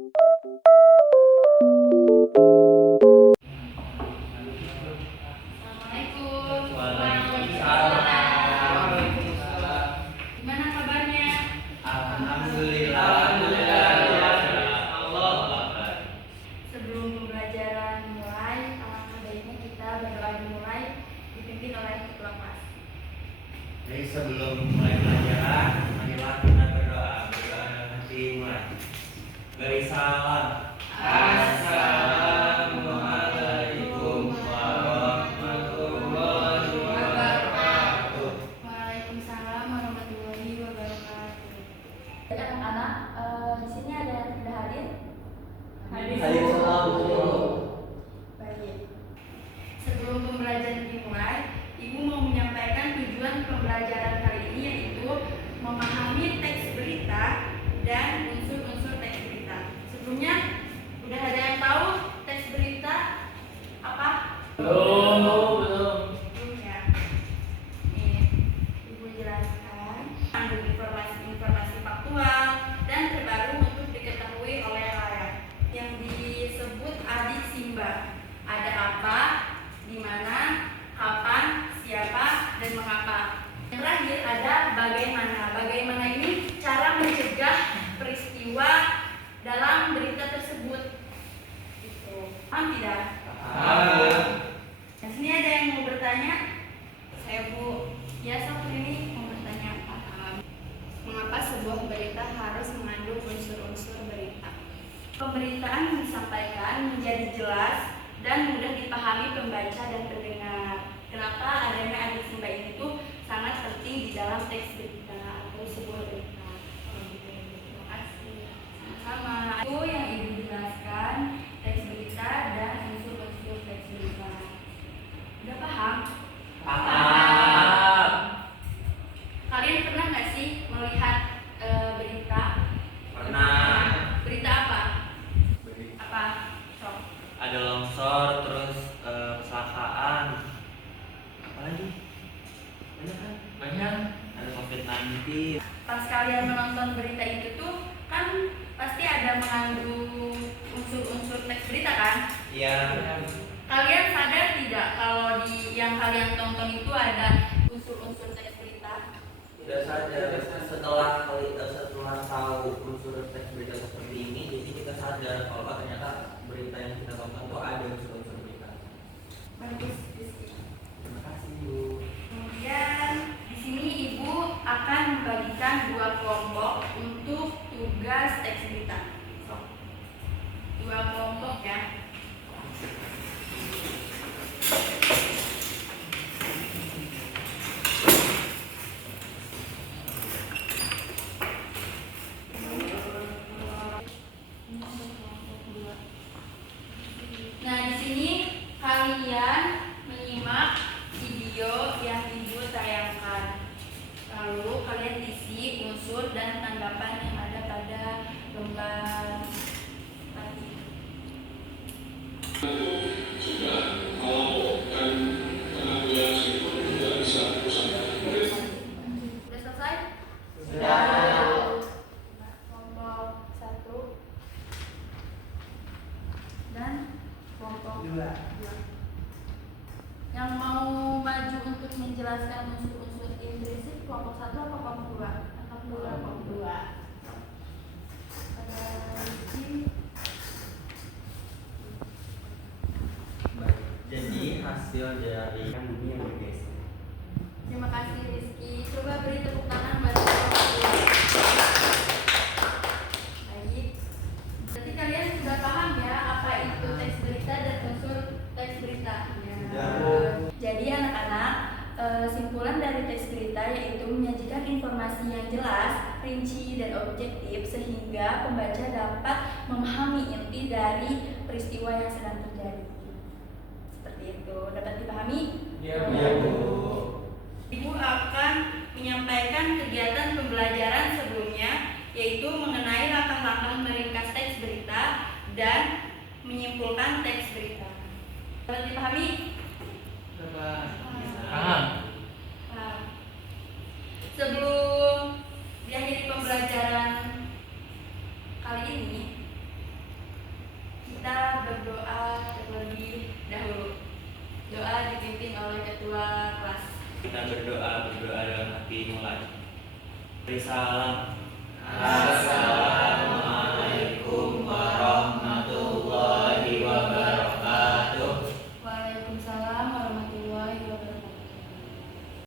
Assalamualaikum warahmatullahi wabarakatuh. Gimana kabarnya? Alhamdulillah. Sebelum pembelajaran mulai, alangkah baiknya kita berdoa dimulai dipimpin oleh ketua kelas. Jadi sebelum mulai pelajaran, marilah kita berdoa dengan dimulai. Beri salam. Assalamualaikum warahmatullahi wabarakatuh. Waalaikumsalam warahmatullahi wabarakatuh. Anak-anak, di sini ada yang sudah hadir? Hadir semua, Bu. Baik. Sebelum pembelajaran dimulai, Ibu mau menyampaikan tujuan pembelajaran kali ini, yaitu memahami teks berita dan unsur-unsur teks berita. Sebelumnya, udah ada yang tahu teks berita apa? Belum. Belum ya. Nih, Ibu jelaskan mengandung informasi faktual dan terbaru untuk diketahui oleh rakyat yang disebut adik Simba. Ada apa, di mana, kapan, siapa, dan mengapa. Yang terakhir ada bagaimana. Bagaimana ini cara mencegah peristiwa dalam berita tersebut. Gitu. Paham tidak? Di sini ada yang mau bertanya? Saya Bu. Ya, satu ini mau bertanya. Paham. Mengapa sebuah berita harus mengandung unsur-unsur berita? Pemberitaan yang disampaikan menjadi jelas dan mudah dipahami pembaca dan pendengar. Kenapa adanya adik Simba ini tuh sangat penting di dalam teks berita atau sebuah berita. Terima kasih. Sama itu yang Ibu jelaskan teks berita dan unsur-unsur teks berita. Udah paham? Paham. Kalian pernah nggak sih melihat berita? Pernah. Berita apa? Apa? Sok. Ada longsor, terus kecelakaan. Apa lagi? Banyak kan? Banyak. Ada COVID-19. Pas kalian menonton berita itu tuh kan pasti ada mengandung unsur-unsur teks berita kan? Iya. Kalian sadar tidak kalau di yang kalian tonton itu ada unsur-unsur teks berita? Tidak sadar. Setelah tahu unsur teks berita seperti ini, jadi kita sadar kalau ternyata berita yang kita tonton itu ada unsur-unsur berita. Bagus, Rizky. Terima kasih, Bu. Kemudian di sini Ibu akan membagikan dua kelompok untuk tugas teks berita. Sok. Dua kelompok ya. Nah, di sini kalian menyimak video yang Ibu tayangkan. Lalu kalian isi unsur dan tanggapan yang ada pada lembar tadi. Sudah selesai? Sudah. Kelompok 1 dan kelompok 2. Yang mau maju untuk menjelaskan unsur-unsur implisit kelompok 1 atau kelompok 2? Kelompok 2. Ada Rizky. Baik. Jadi hasil dari kan bumi yang bergeser. Terima kasih Rizky. Coba beri tepuk tangan buat kelompok 2. Baik. Berarti kalian sudah paham ya apa itu teks berita dan unsur teks berita. Sudah. Jadi anak-anak, simpulan dari teks berita yaitu menyajikan informasi yang jelas, rinci, dan objektif sehingga pembaca dapat memahami inti dari peristiwa yang sedang terjadi. Seperti itu. Dapat dipahami? Iya, Bu. Ibu akan menyampaikan kegiatan pembelajaran sebelumnya, yaitu mengenai langkah-langkah meringkas teks berita dan menyimpulkan teks berita. Dapat dipahami? Paham. Sebelum diakhiri pembelajaran kali ini, berdoa terlebih dahulu. Doa dipimpin oleh ketua kelas. Kita berdoa dalam hati mulai. Beri salam. Assalamualaikum